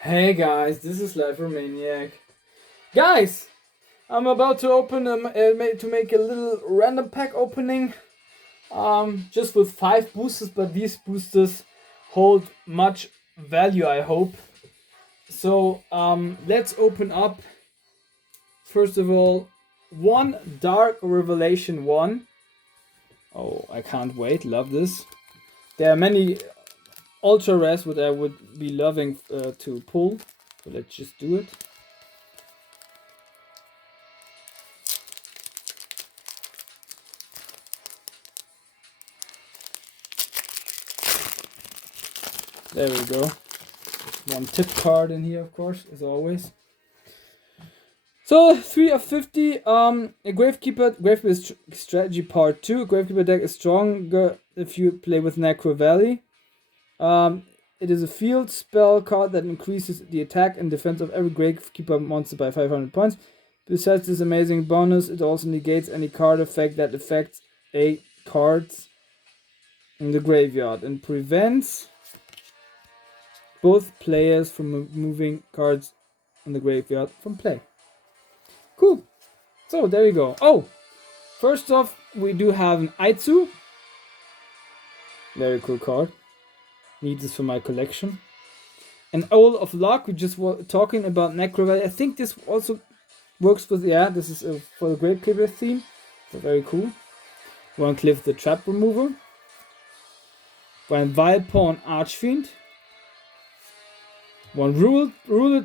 Hey guys, this is Life Maniac. Guys, I'm about to open to make a little random pack opening. Just with 5 boosters, but these boosters hold much value, I hope. So let's open up. First of all, one Dark Revelation 1. Oh, I can't wait. Love this. There are many ultra rares that I would be loving to pull. So let's just do it. There we go. One tip card in here, of course, as always. So 3 of 50. A Gravekeeper strategy part 2. Gravekeeper deck is stronger if you play with Necro Valley. It is a field spell card that increases the attack and defense of every Gravekeeper monster by 500 points. Besides this amazing bonus, it also negates any card effect that affects a cards in the graveyard and prevents both players from moving cards in the graveyard from play. Cool. So there you go. Oh, first off, we do have an Aitsu. Very cool card. Need this for my collection. An Owl of Luck. We just were talking about Necro Valley. I think this also works with, this is for the Great Keeper theme. So very cool. One Cliff the Trap Remover. One Vilepawne Archfiend. One Ruled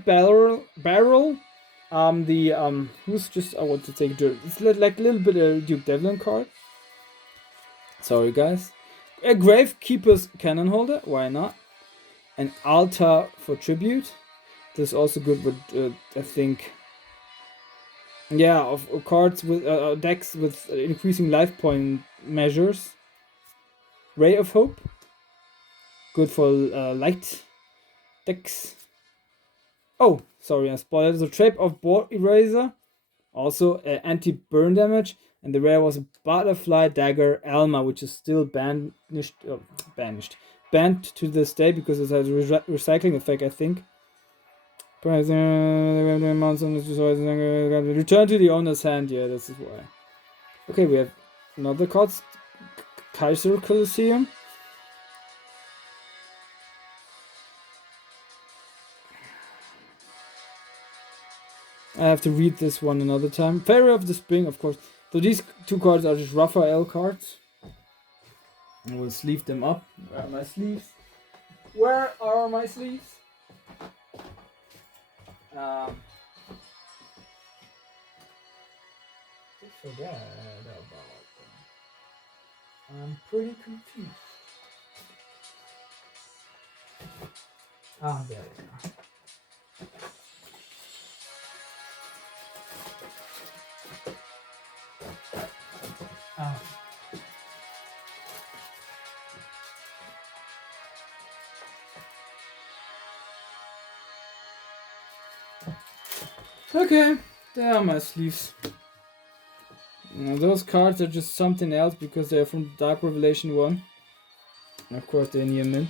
Barrel. Who's just, I want to take dirt. It's like a little bit of Duke Devlin card. Sorry guys. A Gravekeeper's Cannon Holder, why not? An Altar for Tribute. This is also good with, I think, of cards with decks with increasing life point measures. Ray of Hope. Good for light decks. Oh, sorry, I spoiled. The Trap of Board Eraser, also anti-burn damage, and the rare was a Butterfly Dagger Alma, which is still banned to this day because it has a recycling effect, I think. Return to the owner's hand. Yeah, this is why. Okay, we have another card, Kaiser Colosseum. I have to read this one another time. Fairy of the Spring, of course. So these two cards are just Raphael cards. I will sleeve them up. Where are my sleeves? Where are my sleeves? I forgot about them. I'm pretty confused. Ah, there we are. Oh. Okay, there are my sleeves. Now those cards are just something else because they're from Dark Revelation 1. And of course they're near mint.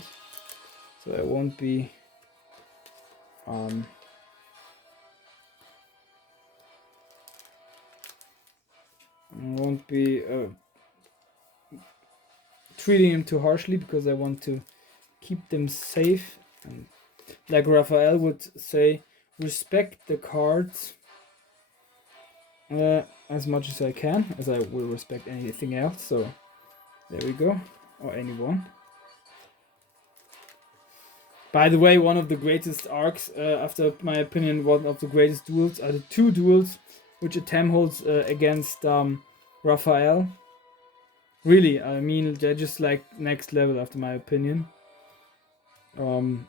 So I won't be treating him too harshly because I want to keep them safe. And like Raphael would say, respect the cards as much as I can, as I will respect anything else. So there we go, or anyone. By the way, one of the greatest arcs, after my opinion, one of the greatest duels are the 2 duels which Atem holds against Raphael. Really, I mean, they're just like next level after my opinion. Of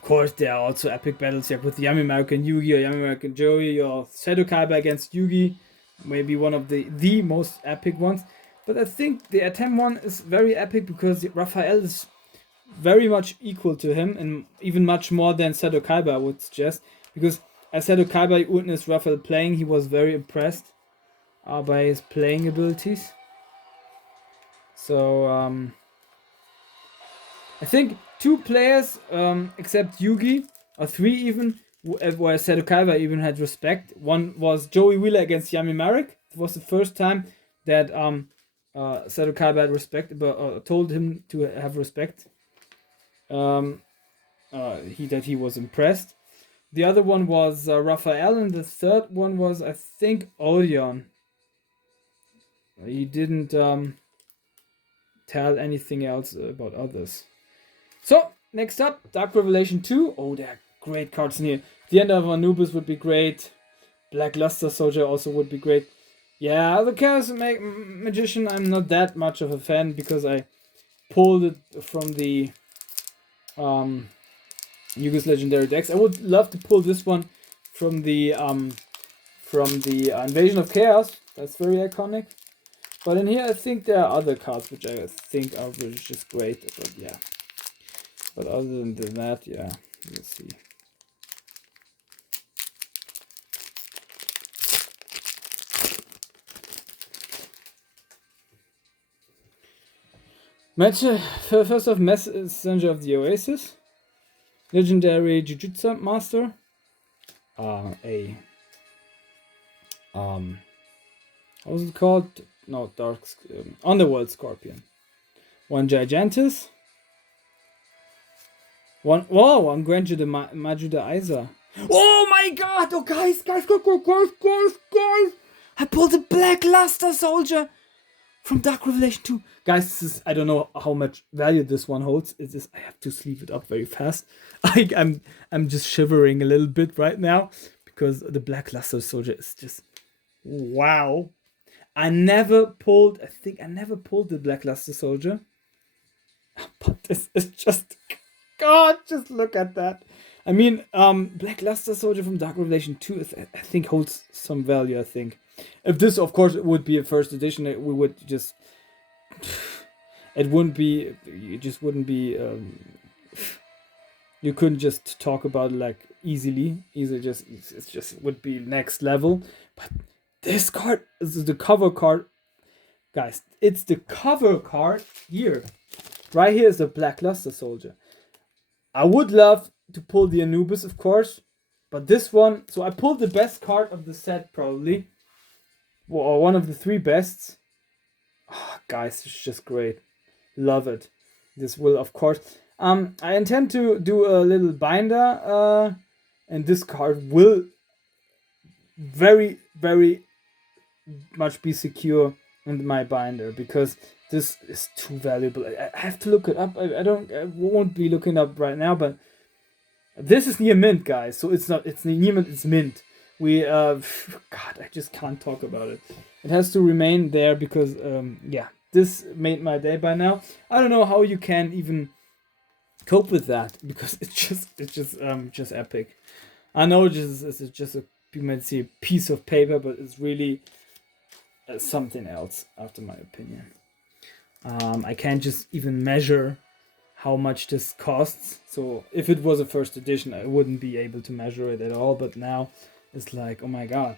course, there are also epic battles like with Yami American Yugi or Yami American Joey or Seto Kaiba against Yugi. Maybe one of the most epic ones. But I think the Atem one is very epic because Raphael is very much equal to him and even much more than Seto Kaiba, I would suggest. Because as Seto Kaiba witnessed Raphael playing, he was very impressed by his playing abilities. So, I think 2 players, except Yugi, or 3 even, where Seto Kaiba even had respect. One was Joey Wheeler against Yami Marek. It was the first time that Seto Kaiba had respect, but told him to have respect. He was impressed. The other one was Raphael, and the third one was, I think, Odeon. He didn't tell anything else about others. So, next up, Dark Revelation 2. Oh, there are great cards in here. The End of Anubis would be great. Black Luster Soldier also would be great. Yeah, the Chaos Magician, I'm not that much of a fan because I pulled it from the Yugo's Legendary decks. I would love to pull this one from the Invasion of Chaos. That's very iconic. But in here, I think there are other cards which I think are just great. But yeah. But other than that, yeah, we'll see. First off, Messenger of the Oasis. Legendary Jujutsu Master. How was it called? No, Dark Underworld Scorpion. One Gigantus. One Granger the Majuda Isa. Oh my god! Oh guys! I pulled a Black Luster Soldier from Dark Revelation 2. Guys, this is, I don't know how much value this one holds. It is, I have to sleeve it up very fast. I'm just shivering a little bit right now because the Black Luster Soldier is just wow. I never pulled the Black Luster Soldier. But this is just, God, just look at that. I mean, Black Luster Soldier from Dark Revelation 2 I think holds some value, I think. If this, of course, would be a first edition, we would just... It wouldn't be... You just wouldn't be... you couldn't just talk about it like easily. It just would be next level. But this card is the cover card. Guys, it's the cover card here. Right here is the Black Luster Soldier. I would love to pull the Anubis, of course. But this one... So I pulled the best card of the set, probably. Or one of the 3 bests. Oh, guys, it's just great. Love it. This will, of course... I intend to do a little binder. And this card will very, very much be secure in my binder. Because this is too valuable. I have to look it up. I won't be looking up right now. But this is near mint, guys. So it's near mint, it's mint. God, I just can't talk about it. It has to remain there because, yeah, this made my day by now. I don't know how you can even cope with that because it's just epic. I know it's just you might see a piece of paper, but it's really something else, after my opinion. I can't just even measure how much this costs. So if it was a first edition, I wouldn't be able to measure it at all. But now it's like, oh my god.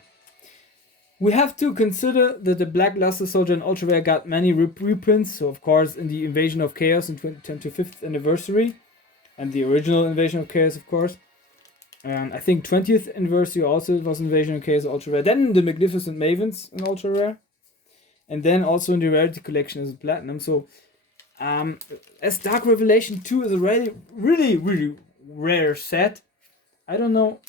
We have to consider that the Black Luster Soldier and Ultra Rare got many reprints. So of course in the Invasion of Chaos in 25th anniversary. And the original Invasion of Chaos, of course. And I think 20th anniversary also was Invasion of Chaos Ultra Rare. Then the Magnificent Mavens in Ultra Rare. And then also in the Rarity Collection as Platinum. So as Dark Revelation 2 is a really, really, really rare set, I don't know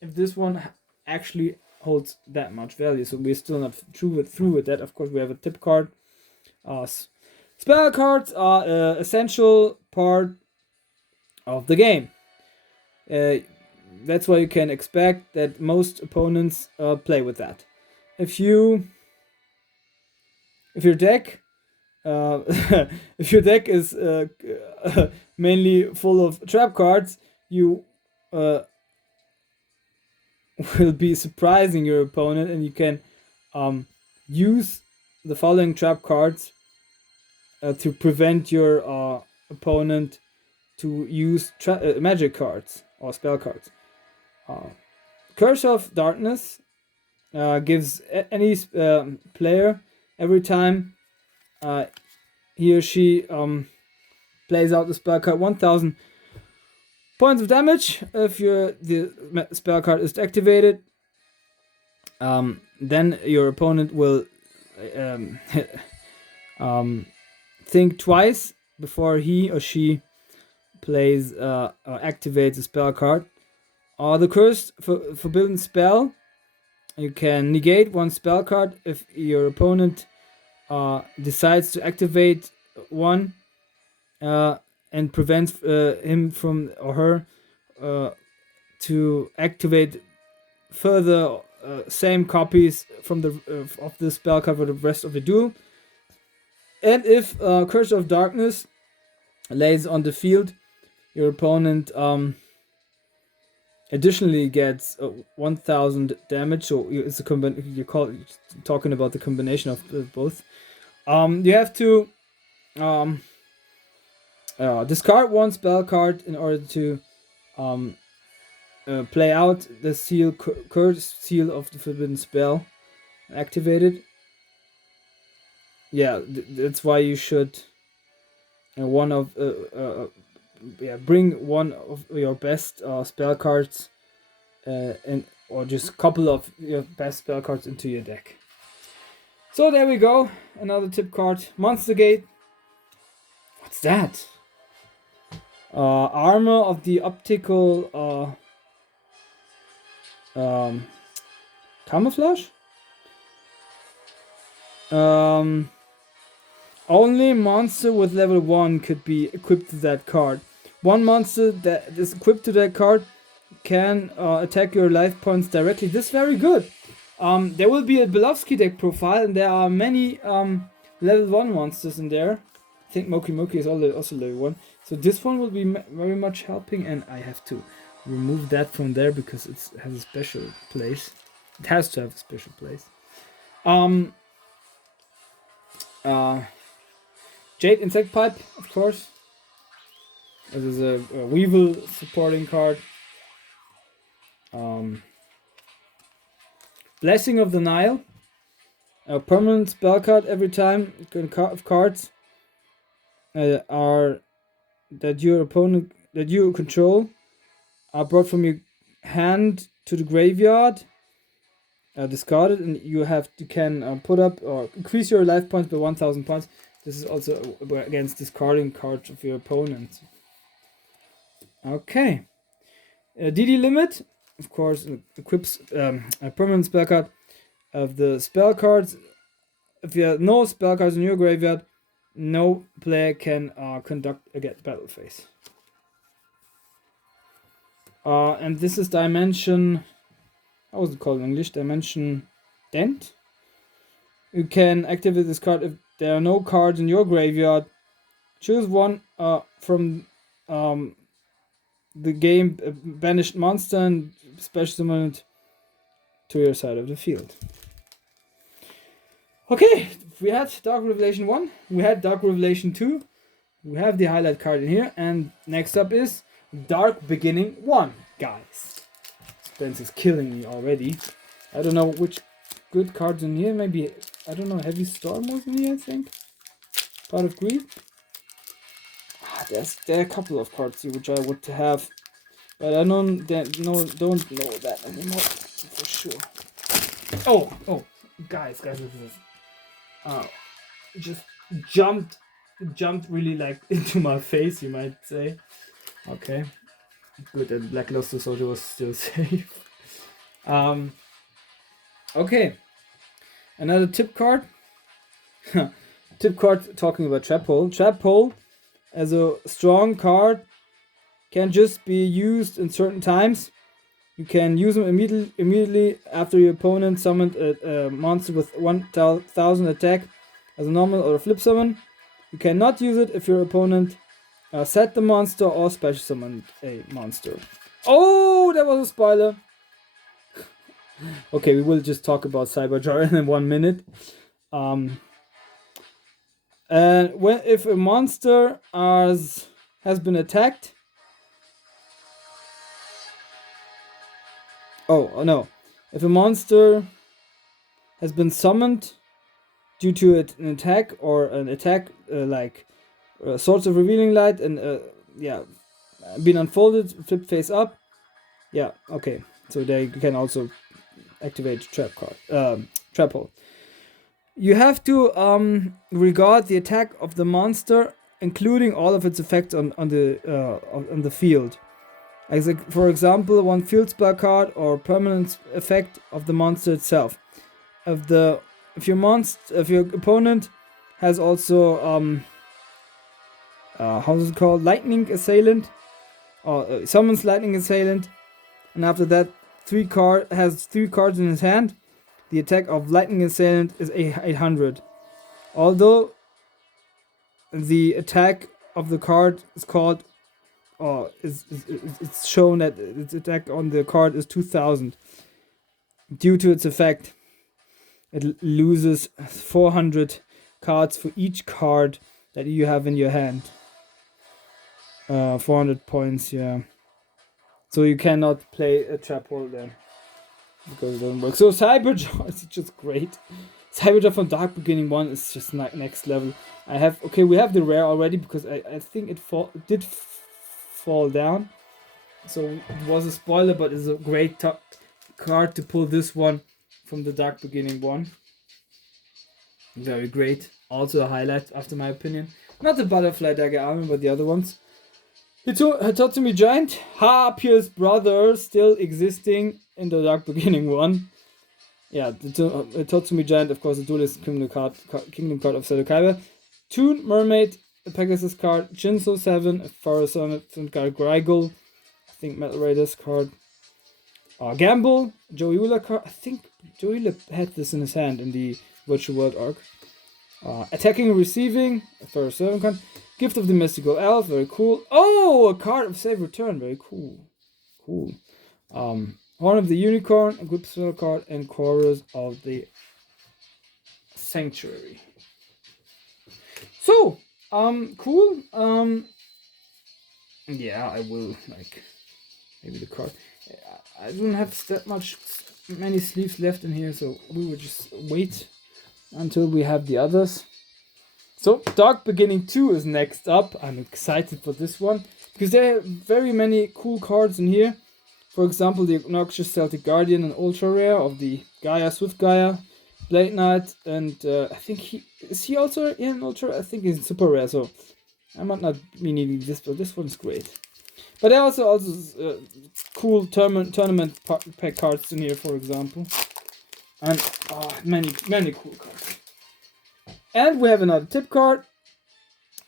if this one actually holds that much value. So we're still not through with that. Of course, we have a tip card. Spell cards are an essential part of the game. That's why you can expect that most opponents play with that. If your deck is mainly full of trap cards, you will be surprising your opponent, and you can use the following trap cards to prevent your opponent to use magic cards or spell cards. Curse of Darkness gives any player, every time he or she plays out the spell card 1000 points of damage if the spell card is activated. Then your opponent will think twice before he or she plays or activates a spell card. The cursed forbidden spell. You can negate one spell card if your opponent decides to activate one and prevents him from or her to activate further same copies from the of the spell card for the rest of the duel. And if Curse of Darkness lays on the field, your opponent additionally gets 1000 damage. So it's a you're talking about the combination of both. You have to discard one spell card in order to play out the seal, curse seal of the forbidden spell, activated. Yeah, that's why you should bring one of your best spell cards or just a couple of your best spell cards into your deck. So there we go, another tip card. Monster Gate. What's that? Armor of the optical camouflage. Only monster with level 1 could be equipped to that card. One monster that is equipped to that card can attack your life points directly. This is very good. There will be a Belovsky deck profile, and there are many level 1 monsters in there. I think Moki Moki is also level 1. So this one will be very much helping, and I have to remove that from there because it has a special place. It has to have a special place. Jade Insect Pipe, of course. This is a Weevil supporting card. Blessing of the Nile. A permanent spell card every time cards are that your opponent that you control are brought from your hand to the graveyard, discarded, and you can put up or increase your life points by 1000 points. This is also against discarding cards of your opponent. Okay. DD limit, of course, equips a permanent spell card of the spell cards. If you have no spell cards in your graveyard, no player can conduct a battle phase. And this is dimension. How was it called in English? Dimension Dent. You can activate this card if there are no cards in your graveyard. Choose one from the game banished monster and special summon it to your side of the field. Okay, we had Dark Revelation 1, we had Dark Revelation 2, we have the highlight card in here, and next up is Dark Beginning 1, guys. Spence is killing me already. I don't know which good cards in here, maybe, I don't know, Heavy Storm was in here, I think. Part of Greed. There are a couple of cards here which I would have, but I don't know that anymore for sure. Oh, guys, this is just jumped really like into my face, you might say. Okay, good that Black Luster Soldier was still safe. Okay, another tip card. Tip card talking about Trap Hole. Trap Hole, as a strong card, can just be used in certain times. You can use them immediately after your opponent summoned a monster with 1000 attack as a normal or a flip summon. You cannot use it if your opponent set the monster or special summoned a monster. Oh, that was a spoiler. Okay, we will just talk about Cyberjar in 1 minute. And if a monster has been attacked. Oh no! If a monster has been summoned due to an attack or an attack like Swords of Revealing Light and been unfolded, flip face up. Yeah, okay. So there you can also activate trap card, trap hole. You have to regard the attack of the monster, including all of its effects on the field. As for example, one field spell card or permanent effect of the monster itself. If your opponent has also how's it called, lightning assailant, or summons lightning assailant, and after that has 3 cards in his hand, the attack of lightning assailant is 800. Although the attack of the card is called, or it's shown that its attack on the card is 2000. Due to its effect, it loses 400 cards for each card that you have in your hand. 400 points, yeah. So you cannot play a trap hole then, because it doesn't work. So Cyberjaw is just great. Cyberjaw from Dark Beginning 1 is just next level. We have the rare already, because I think it did fall down. So it was a spoiler, but it's a great card to pull this one from the Dark Beginning 1. Very great. Also a highlight, after my opinion. Not the Butterfly Dagger Army, but the other ones. Hitotsumi Giant, Harpier's brother, still existing in the Dark Beginning 1. Yeah, the Hitotsumi Giant, of course, the Duelist Kingdom card of Sedokaiba. Toon Mermaid, a Pegasus card. Jinso 7, a Forest card. Grigel, I think Metal Raiders card. Gamble, Joey Wheeler card. I think Joey Wheeler had this in his hand in the Virtual World arc. Attacking and Receiving, a Forest 7 card. Gift of the Mystical Elf, very cool. Oh, a card of Save Return, very cool. Cool. Horn of the Unicorn, a good spell card, and Chorus of the Sanctuary. So, cool. Yeah, I will, maybe the card. I don't have that many sleeves left in here, so we will just wait until we have the others. So, Dark Beginning 2 is next up. I'm excited for this one, because there are very many cool cards in here. For example, the Obnoxious Celtic Guardian, an ultra rare of the Gaia, Swift Gaia, Blade Knight, and I think he also in an ultra? I think he's super rare, so I might not be needing this, but this one's great. But there are also cool tournament pack cards in here, for example. And many cool cards. And we have another tip card.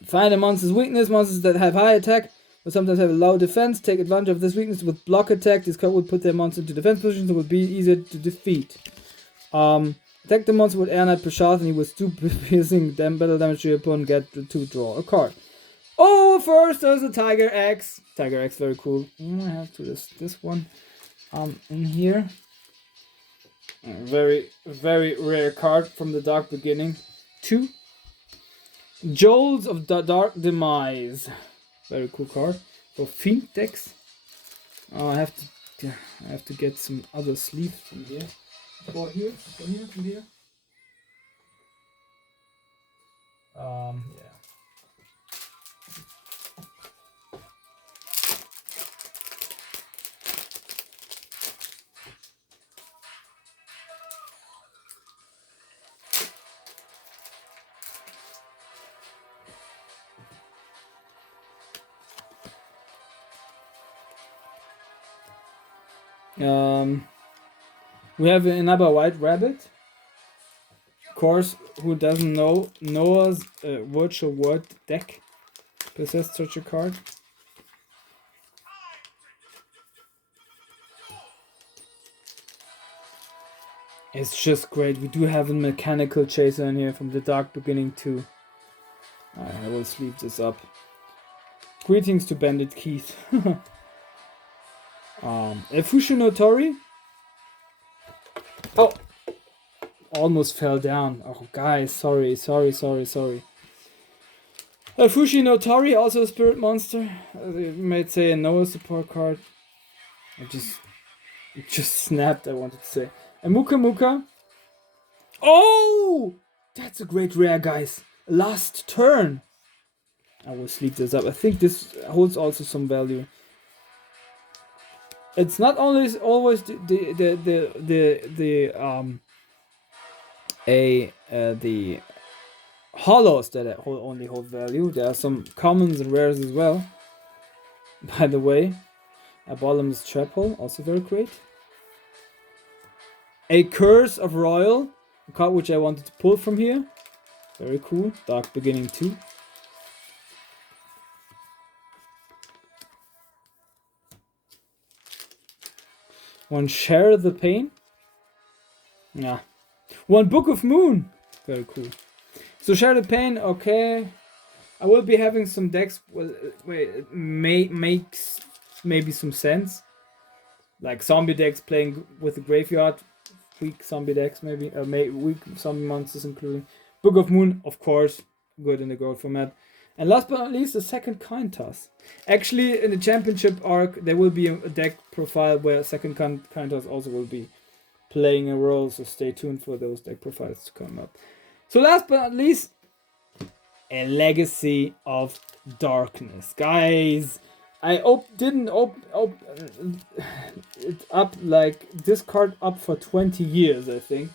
Find a monster's weakness. Monsters that have high attack but sometimes have a low defense take advantage of this weakness with block attack. This card would put their monster into defense position, so it would be easier to defeat. Attack the monster with Air Knight Prashad, and he was 2 piercing battle damage to your opponent, get to draw a card. Oh, first there's a Tiger X. Tiger X, very cool. I have to this one in here. Very, very rare card from the Dark Beginning 2. Jolts of the Dark Demise. Very cool card for Fiend decks. I have to get some other sleeves from here. From here. Yeah. We have another White Rabbit. Of course, who doesn't know Noah's Virtual World deck possessed such a card. It's just great. We do have a Mechanical Chaser in here from the Dark Beginning 2. I will sleeve this up. Greetings to Bandit Keith. Fushi no Tori. Oh! Almost fell down. Oh, guys, sorry. Fushi no Tori, also a spirit monster. You might say a Noah support card. It just snapped, I wanted to say. A Muka. Oh! That's a great rare, guys. Last turn. I will sleeve this up. I think this holds also some value. It's not always the hollows that only hold value. There are some commons and rares as well. By the way, a bottomless trap hole, also very great. A Curse of Royal, a card which I wanted to pull from here. Very cool. Dark Beginning 2. One Share the Pain. Yeah. One Book of Moon. Very cool. So Share the Pain, okay. I will be having some decks. Well, wait, makes maybe some sense. Like zombie decks playing with the graveyard. Weak zombie decks, maybe. Weak zombie monsters, including Book of Moon, of course. Good in the gold format. And last but not least, the second coin toss. Actually, in the championship arc, there will be a deck profile where second coin toss also will be playing a role. So stay tuned for those deck profiles to come up. So last but not least, a Legacy of Darkness. Guys, I didn't open it up like this card up for 20 years, I think.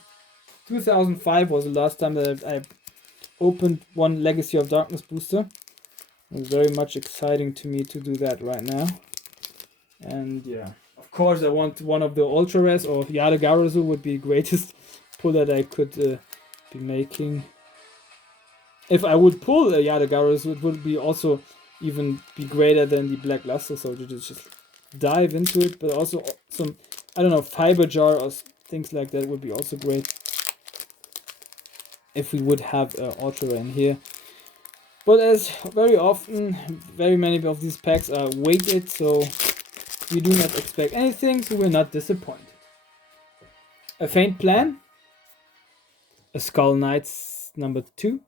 2005 was the last time that I opened one Legacy of Darkness booster. It was very much exciting to me to do that right now. And yeah, of course I want one of the Ultra Rares, or Yadagarazu would be the greatest pull that I could be making. If I would pull a Yadagarazu, it would be also even be greater than the Black Luster Soldier to just dive into it. But also some, I don't know, Fiber Jar or things like that would be also great. If we would have Ultra Rare in here. But as very often, very many of these packs are weighted, so we do not expect anything, so we're not disappointed. A Faint Plan, a Skull Knights number 2,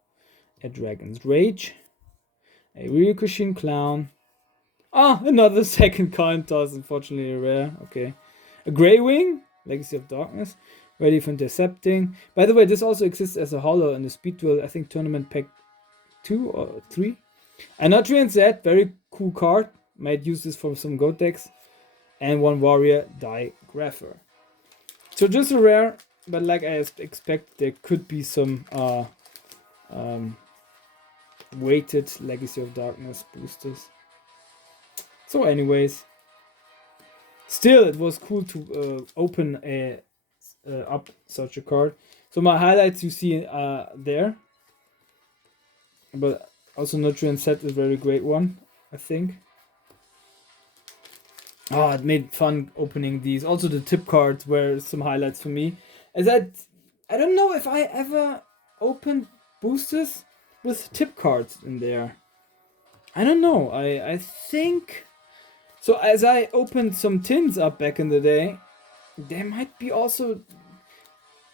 a Dragon's Rage, a Ryokushin Clown. Another second coin toss, unfortunately rare. Okay. A Grey Wing, Legacy of Darkness, ready for intercepting. By the way, this also exists as a holo in the Speed Duel, I think tournament pack 2 or 3. Another Z, very cool card. Might use this for some goat decks. And one Warrior Digrapher. So just a rare, but like I expect, there could be some weighted Legacy of Darkness boosters. So anyways, still it was cool to open up such a card. So my highlights you see there. But also Nutrient Set is a very great one, I think. It made fun opening these. Also the tip cards were some highlights for me. As I don't know if I ever opened boosters with tip cards in there. I don't know. I think so. As I opened some tins up back in the day, there might be also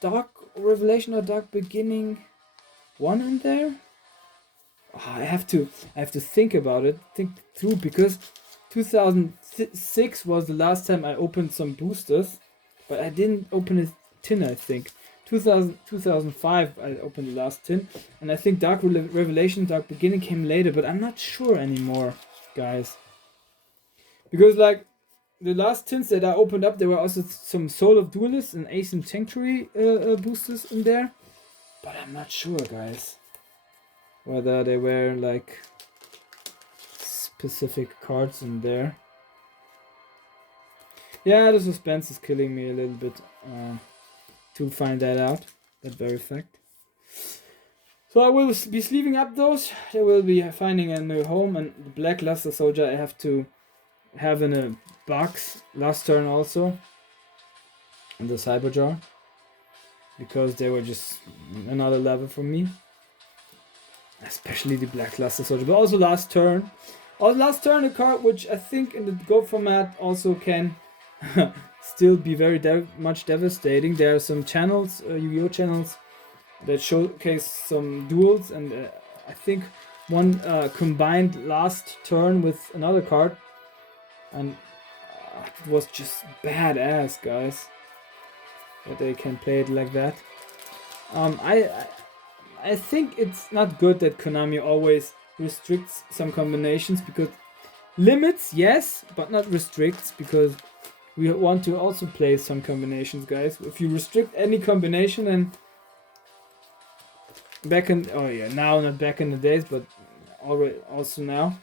Dark Revelation or Dark Beginning 1 in there. I have to think about it, think through, because 2006 was the last time I opened some boosters, but I didn't open a tin, I think. 2005 I opened the last tin, and I think Dark Revelation, Dark Beginning came later, but I'm not sure anymore, guys. Because like the last tins that I opened up, there were also some Soul of Duelists and Ancient Sanctuary boosters in there, but I'm not sure, guys, whether they were like specific cards in there. Yeah, the suspense is killing me a little bit to find that out, that very fact. So I will be sleeving up those. They will be finding a new home, and the Black Luster Soldier I have to have in a box last turn also. And the Cyber Jar, because they were just another level for me. Especially the Black Luster Soldier, but also last turn. Also last turn, a card which I think in the Go format also can still be very much devastating. There are some channels, Yu-Gi-Oh channels, that showcase some duels, and I think one combined last turn with another card, and it was just badass, guys, that they can play it like that. I think it's not good that Konami always restricts some combinations, because limits, yes, but not restricts, because we want to also play some combinations, guys. If you restrict any combination, then back in, oh yeah, now not back in the days, but already also now,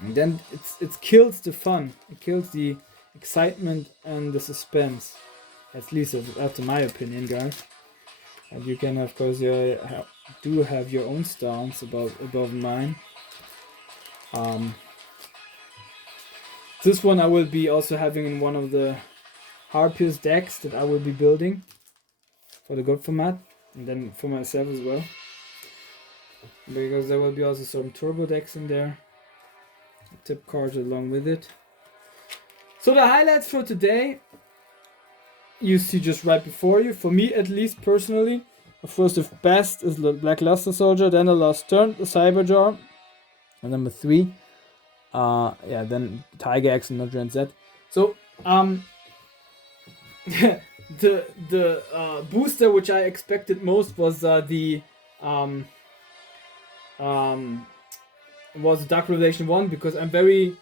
then it kills the fun. It kills the excitement and the suspense. At least after my opinion, guys. And you can, of course, do have your own stance above mine. This one I will be also having in one of the Harpies decks that I will be building for the God format, and then for myself as well, because there will be also some turbo decks in there, tip cards along with it. So the highlights for today, you see just right before you. For me, at least personally, first the best is the Black Luster Soldier, then the Last Turn, the Cyberjar, and number 3. Then Tiger X and not Gen Z. So the booster which I expected most was was Dark Revelation 1, because I'm very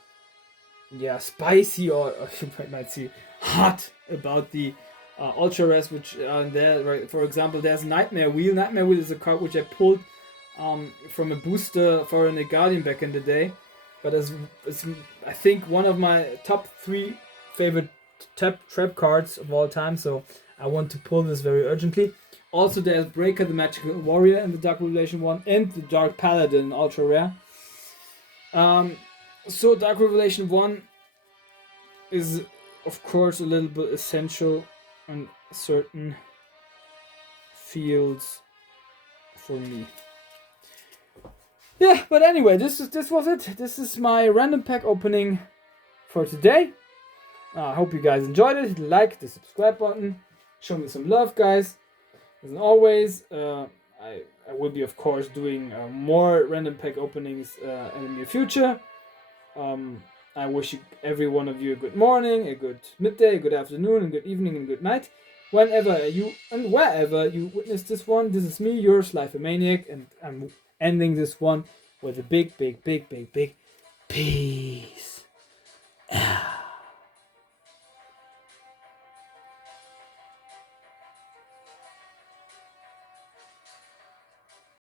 spicy, or you might see hot about the Ultra Res which are there. Right? For example, there's Nightmare Wheel. Nightmare Wheel is a card which I pulled from a booster for a Guardian back in the day, but it's I think one of my top 3 favorite trap cards of all time, so I want to pull this very urgently. Also, there's Breaker the Magical Warrior in the Dark Revelation 1, and the Dark Paladin Ultra Rare. So Dark Revelation 1 is of course a little bit essential in certain fields for me. Yeah, but anyway, this was it. This is my random pack opening for today. I hope you guys enjoyed it. Hit the like, the subscribe button. Show me some love, guys. As always, I will be, of course, doing more random pack openings in the near future. I wish every one of you a good morning, a good midday, a good afternoon, a good evening, and good night. Whenever you and wherever you witness this one, this is me, your Life Maniac, and I'm ending this one with a big peace.